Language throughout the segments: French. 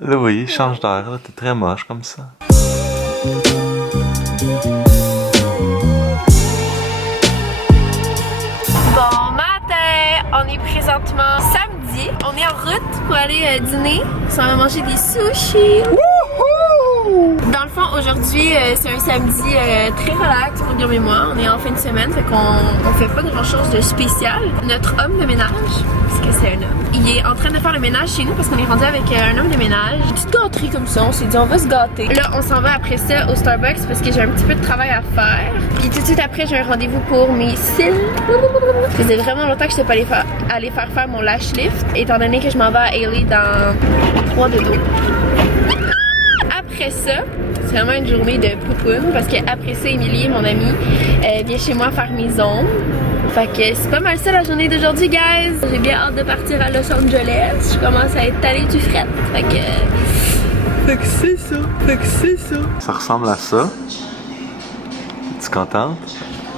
Là, oui, change d'air, là, t'es très moche comme ça. Bon matin! On est présentement samedi. On est en route pour aller dîner. On va manger des sushis. Dans le fond, aujourd'hui, c'est un samedi très relax pour Guillaume et moi. On est en fin de semaine, fait qu'on fait pas grand chose de spécial. Notre homme de ménage, parce que c'est un homme, il est en train de faire le ménage chez nous parce qu'on est rendu avec un homme de ménage. Une petite gâterie comme ça, on s'est dit on va se gâter. Là, on s'en va après ça au Starbucks parce que j'ai un petit peu de travail à faire. Puis tout de suite après, j'ai un rendez-vous pour mes cils. Ça faisait vraiment longtemps que je n'étais pas allée faire mon lash lift, étant donné que je m'en vais à Ailey dans 3 de dos. Après ça, c'est vraiment une journée de poupoune parce qu'après ça, Émilie, mon amie, vient chez moi faire mes ongles. Fait que c'est pas mal ça la journée d'aujourd'hui, guys. J'ai bien hâte de partir à Los Angeles. Je commence à être talée du fret. Fait que c'est ça. Ça ressemble à ça. Es-tu contente?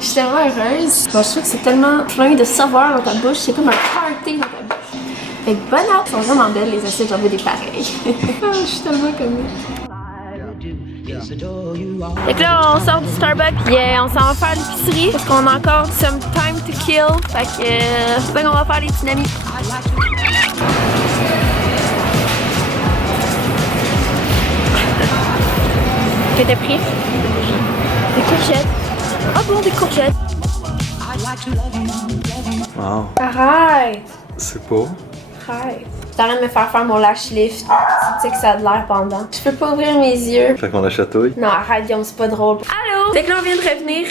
Je suis tellement heureuse. Je trouve que c'est tellement plein de saveurs dans ta bouche. C'est comme un party dans ta bouche. Fait que bonne hâte. Ils sont vraiment belles les assiettes. J'en veux des pareils. Je suis tellement commune. Fait que là, on sort du Starbucks, puis on s'en va faire l'épicerie parce qu'on a encore some time to kill. Fait que c'est ça qu'on va faire les tsunamis. Que t'as pris? Des courgettes. Ah bon, des courgettes. Wow. Arrête! C'est beau. Arrête. T'arrêtes de me faire mon lash lift. Tu sais que ça a de l'air pendant. Je peux pas ouvrir mes yeux. Fait qu'on la chatouille. Non, arrête, Guillaume, c'est pas drôle. Allô? Fait que là, on vient de revenir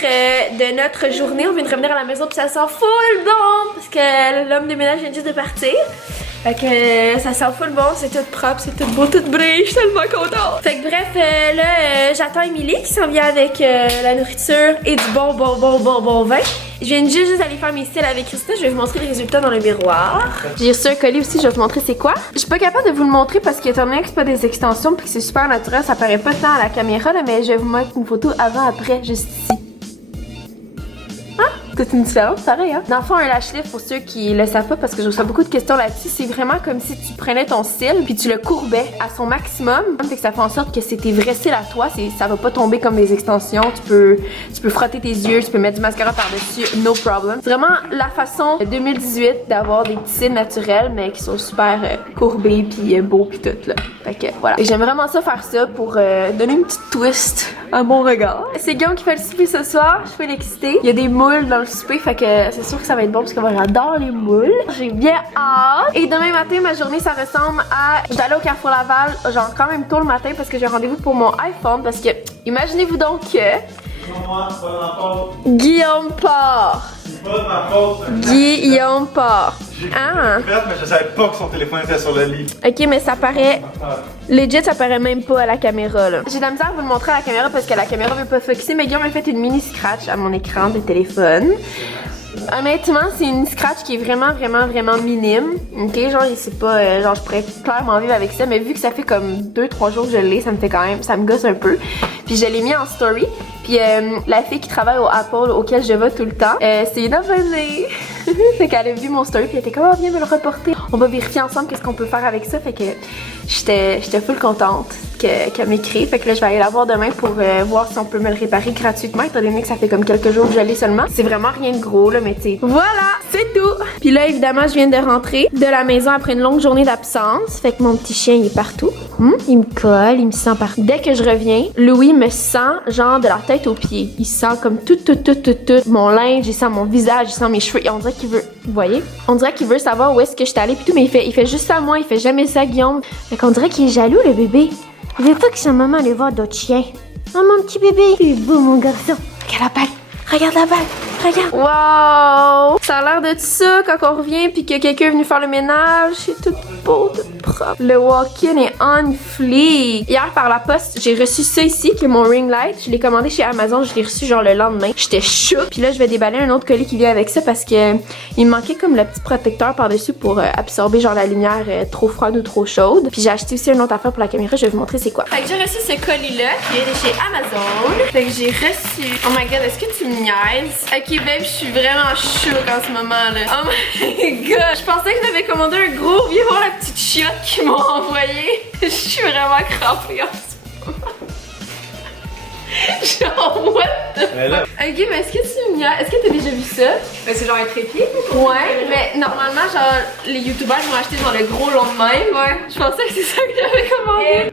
de notre journée. On vient de revenir à la maison, puis ça sent full bon! Parce que l'homme de ménage vient juste de partir. Fait que ça sent full bon, c'est tout propre, c'est tout beau, tout brille, je suis tellement contente. Fait que bref, là, j'attends Émilie qui s'en vient avec la nourriture et du bon vin. Je viens juste d'aller faire mes cils avec Christa, je vais vous montrer le résultat dans le miroir. J'ai reçu un colis aussi, je vais vous montrer c'est quoi. Je suis pas capable de vous le montrer parce qu'étant donné que c'est pas des extensions puis que c'est super naturel, ça paraît pas tant à la caméra là, mais je vais vous mettre une photo avant-après juste ici. C'est une différence, pareil, hein? Dans le fond, un lash lift, pour ceux qui le savent pas, parce que je reçois beaucoup de questions là-dessus, c'est vraiment comme si tu prenais ton cil puis tu le courbais à son maximum. Fait que ça fait en sorte que c'est tes vrais cils à toi, ça va pas tomber comme des extensions. Tu peux frotter tes yeux, tu peux mettre du mascara par-dessus, no problem. C'est vraiment la façon 2018 d'avoir des petits cils naturels, mais qui sont super courbés puis beaux puis tout, là. Fait que voilà. Et j'aime vraiment ça faire ça pour donner une petite twist à mon regard. C'est Guillaume qui fait le souper ce soir, je suis l'exciter. Il y a des moules dans le souper, fait que c'est sûr que ça va être bon parce que moi j'adore les moules. J'ai bien hâte. Et demain matin, ma journée ça ressemble à... J'allais au Carrefour Laval, genre quand même tôt le matin parce que j'ai rendez-vous pour mon iPhone parce que imaginez-vous donc que... Moi, c'est pas de ma faute. Guillaume part. C'est pas de ma faute. Guillaume part. J'ai Ah. fait, mais je savais pas que son téléphone était sur le lit. Ok, mais ça paraît... Legit, ça paraît même pas à la caméra, là. J'ai de la misère à vous le montrer à la caméra parce que la caméra veut pas focuser, mais Guillaume m'a fait une mini scratch à mon écran de téléphone. Honnêtement, c'est une scratch qui est vraiment minime. Ok, genre, c'est pas... genre, je pourrais clairement vivre avec ça, mais vu que ça fait comme 2-3 jours que je l'ai, ça me fait quand même... Ça me gosse un peu. Puis je l'ai mis en story. Puis la fille qui travaille au Apple, auquel je vais tout le temps, c'est une abonnée. Fait qu'elle a vu mon story puis elle était comme oh, viens me le reporter. On va vérifier ensemble qu'est-ce qu'on peut faire avec ça. Fait que j'étais full contente qu'elle m'écrit. Fait que là je vais aller la voir demain pour voir si on peut me le réparer gratuitement étant donné que ça fait comme quelques jours que je l'ai seulement. C'est vraiment rien de gros là, mais tu sais. Voilà, c'est tout. Puis là évidemment je viens de rentrer de la maison après une longue journée d'absence. Fait que mon petit chien il est partout. Il me colle, il me sent partout. Dès que je reviens, Louis me sent genre de la tête aux pieds. Il sent comme tout. Mon linge, il sent mon visage, il sent mes cheveux. Et on dirait qu'il veut, vous voyez? On dirait qu'il veut savoir où est-ce que je suis allée pis tout, mais il fait juste ça à moi, il fait jamais ça à Guillaume. Fait qu'on dirait qu'il est jaloux le bébé. Il veut pas que sa maman aille voir d'autres chiens. Oh mon petit bébé, il est beau mon garçon. Regarde la balle, regarde la balle. Regarde. Wow! Ça a l'air de ça quand on revient puis que quelqu'un est venu faire le ménage. C'est tout beau, tout propre. Le walk-in est on fleek. Hier, par la poste, j'ai reçu ça ici, qui est mon ring light. Je l'ai commandé chez Amazon. Je l'ai reçu genre le lendemain. J'étais choquée. Puis là, je vais déballer un autre colis qui vient avec ça parce que il me manquait comme le petit protecteur par-dessus pour absorber genre la lumière trop froide ou trop chaude. Puis j'ai acheté aussi une autre affaire pour la caméra. Je vais vous montrer c'est quoi. Fait que j'ai reçu ce colis-là qui vient de chez Amazon. Fait que j'ai reçu... Oh my god, est-ce que tu me niaises? Ok, babe, je suis vraiment choquée en ce moment là. Oh my god, je pensais que j'avais commandé un gros. Viens voir la la petite chiotte qu'ils m'ont envoyée. Je suis vraiment crampée en ce moment. Genre, what the fuck? Ok, mais est-ce que est-ce que t'as déjà vu ça? C'est genre un trépied? Ouais, mais normalement, genre, les youtubeurs vont acheter genre le gros long de même. Ouais. Je pensais que c'est ça que j'avais commandé.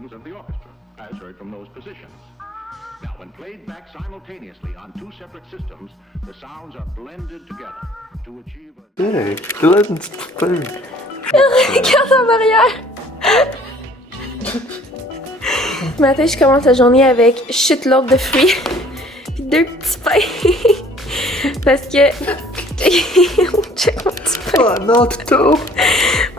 When played back simultaneously on two separate systems, the sounds are blended together to achieve a... Hey, là, une petite poupée. Regarde en arrière! Ce matin, je commence la journée avec shitload de fruits puis 2 petits pains. Parce que... Check mon petit pain. Oh non, Toto!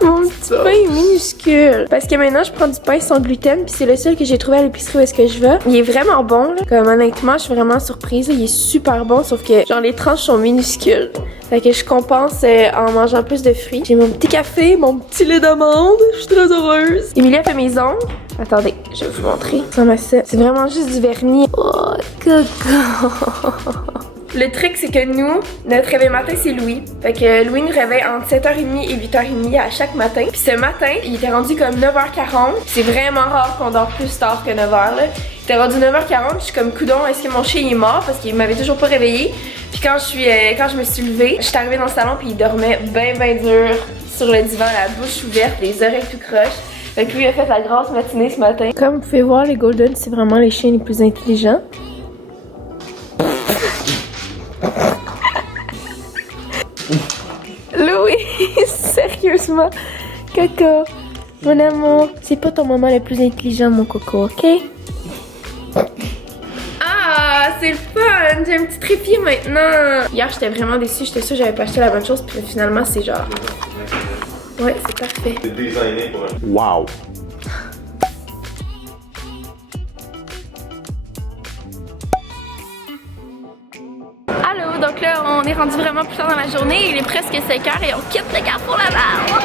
Mon petit pain est minuscule. Parce que maintenant, je prends du pain sans gluten, puis c'est le seul que j'ai trouvé à l'épicerie où est-ce que je vais. Il est vraiment bon, là. Comme honnêtement, je suis vraiment surprise. Là. Il est super bon, sauf que genre les tranches sont minuscules. Fait que je compense en mangeant plus de fruits. J'ai mon petit café, mon petit lait d'amande. Je suis très heureuse. Émilie a fait mes ongles. Attendez, je vais vous montrer. C'est vraiment juste du vernis. Oh, coco! Le truc, c'est que nous, notre réveil matin, c'est Louis. Fait que Louis nous réveille entre 7h30 et 8h30 à chaque matin. Puis ce matin, il était rendu comme 9h40. C'est vraiment rare qu'on dort plus tard que 9h, là. Il était rendu 9h40, je suis comme coudon, est-ce que mon chien est mort? Parce qu'il m'avait toujours pas réveillé. Puis quand je me suis levée, je suis arrivée dans le salon puis il dormait ben dur sur le divan, la bouche ouverte, les oreilles tout croches. Fait que lui, il a fait la grosse matinée ce matin. Comme vous pouvez voir, les Golden, c'est vraiment les chiens les plus intelligents. Louis, sérieusement, Coco, mon amour, c'est pas ton moment le plus intelligent, mon coco, ok? Ah, c'est le fun! J'ai un petit trépied maintenant! Hier, j'étais vraiment déçue, j'étais sûre que j'avais pas acheté la bonne chose, puis finalement, c'est genre... Ouais, c'est parfait. C'est designé pour un... Wow! Allô, donc là, on est rendu vraiment plus tard dans la journée, il est presque 5h et on quitte le Carrefour Laval!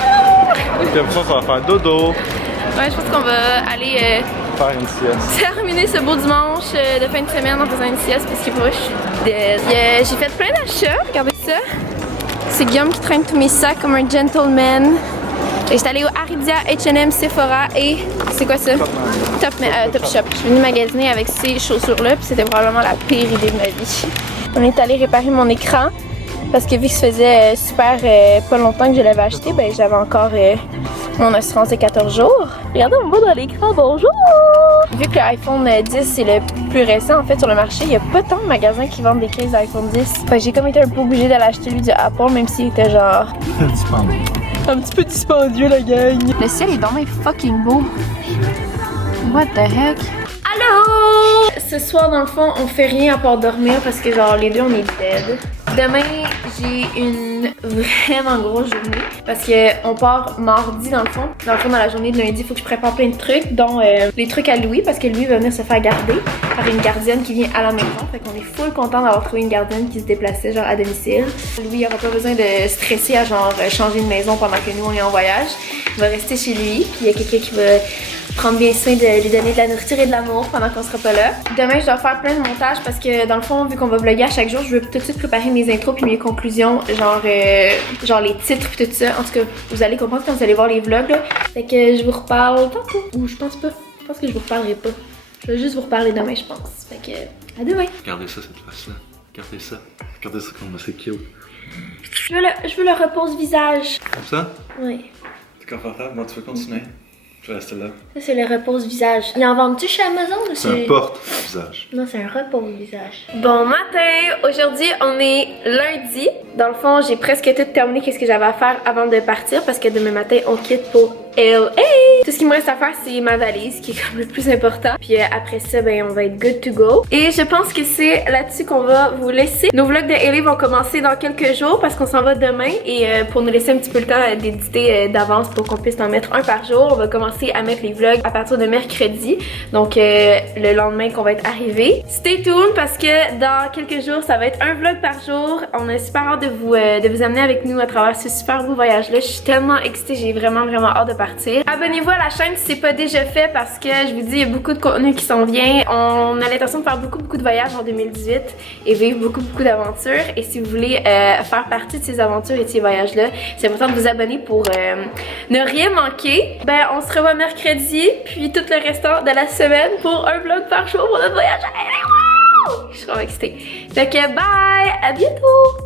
Puis après ça, ça va faire dodo. Ouais, je pense qu'on va aller Faire une sieste. terminer ce beau dimanche de fin de semaine en faisant une sieste parce que moi je suis dead. J'ai fait plein d'achats, regardez ça. C'est Guillaume qui traîne tous mes sacs comme un gentleman. J'étais allée au Aridia, H&M, Sephora et c'est quoi ça? Top Shop. Je suis venue magasiner avec ces chaussures-là puis c'était probablement la pire idée de ma vie. On est allé réparer mon écran parce que vu que ça faisait super pas longtemps que je l'avais acheté, ben j'avais encore mon assurance de 14 jours. Regardez, on va dans l'écran, bonjour! Vu que l'iPhone 10 c'est le plus récent en fait sur le marché, il n'y a pas tant de magasins qui vendent des cases d'iPhone 10. Fait que j'ai comme été un peu obligée d'aller acheter lui du Apple même s'il était genre... un petit peu dispendieux la gang. Le ciel est vraiment fucking beau. What the heck? Allô! Ce soir dans le fond on fait rien à part dormir parce que genre les deux on est dead. Demain j'ai une vraiment grosse journée parce que on part mardi dans le fond. Dans la journée de lundi il faut que je prépare plein de trucs dont les trucs à Louis parce que Louis va venir se faire garder par une gardienne qui vient à la maison. Fait qu'on est full content d'avoir trouvé une gardienne qui se déplaçait genre à domicile. Louis il aura pas besoin de stresser à genre changer de maison pendant que nous on est en voyage. Il va rester chez lui puis il y a quelqu'un qui va prendre bien soin de lui donner de la nourriture et de l'amour pendant qu'on sera pas là. Demain, je dois faire plein de montage parce que dans le fond, vu qu'on va vlogger à chaque jour, je veux tout de suite préparer mes intros puis mes conclusions, genre les titres puis tout ça. En tout cas, vous allez comprendre quand vous allez voir les vlogs là. Fait que je vous reparle tantôt. Ou je pense pas. Je pense que je vous reparlerai pas. Je vais juste vous reparler demain, je pense. Fait que, à demain. Regardez ça, cette face-là. Regardez ça. Regardez ça comme c'est cute. Je veux le repose-visage. Comme ça? Oui. C'est confortable? Moi, tu veux continuer? Je vais rester là. Ça, c'est le repose-visage. Il en vend-tu chez Amazon ou C'est un porte-visage. Non, c'est un repose-visage. Bon matin! Aujourd'hui, on est lundi. Dans le fond, j'ai presque tout terminé qu'est-ce que j'avais à faire avant de partir parce que demain matin, on quitte pour LA. Tout ce qu'il me reste à faire, c'est ma valise qui est comme le plus important. Puis après ça, ben, on va être good to go. Et je pense que c'est là-dessus qu'on va vous laisser. Nos vlogs de LA vont commencer dans quelques jours parce qu'on s'en va demain. Et pour nous laisser un petit peu le temps d'éditer d'avance pour qu'on puisse en mettre un par jour, on va commencer à mettre les vlogs à partir de mercredi. Donc le lendemain qu'on va être arrivé. Stay tuned parce que dans quelques jours, ça va être un vlog par jour. On a super hâte de vous amener avec nous à travers ce super beau voyage-là. Je suis tellement excitée, j'ai vraiment hâte de partir. Abonnez-vous pas à la chaîne si c'est pas déjà fait parce que je vous dis, il y a beaucoup de contenu qui s'en vient. On a l'intention de faire beaucoup de voyages en 2018 et vivre beaucoup d'aventures. Et si vous voulez faire partie de ces aventures et de ces voyages-là, c'est important de vous abonner pour ne rien manquer. Ben, on se revoit mercredi, puis tout le restant de la semaine pour un vlog par jour pour notre voyage. Je suis trop excitée. Fait que bye, à bientôt!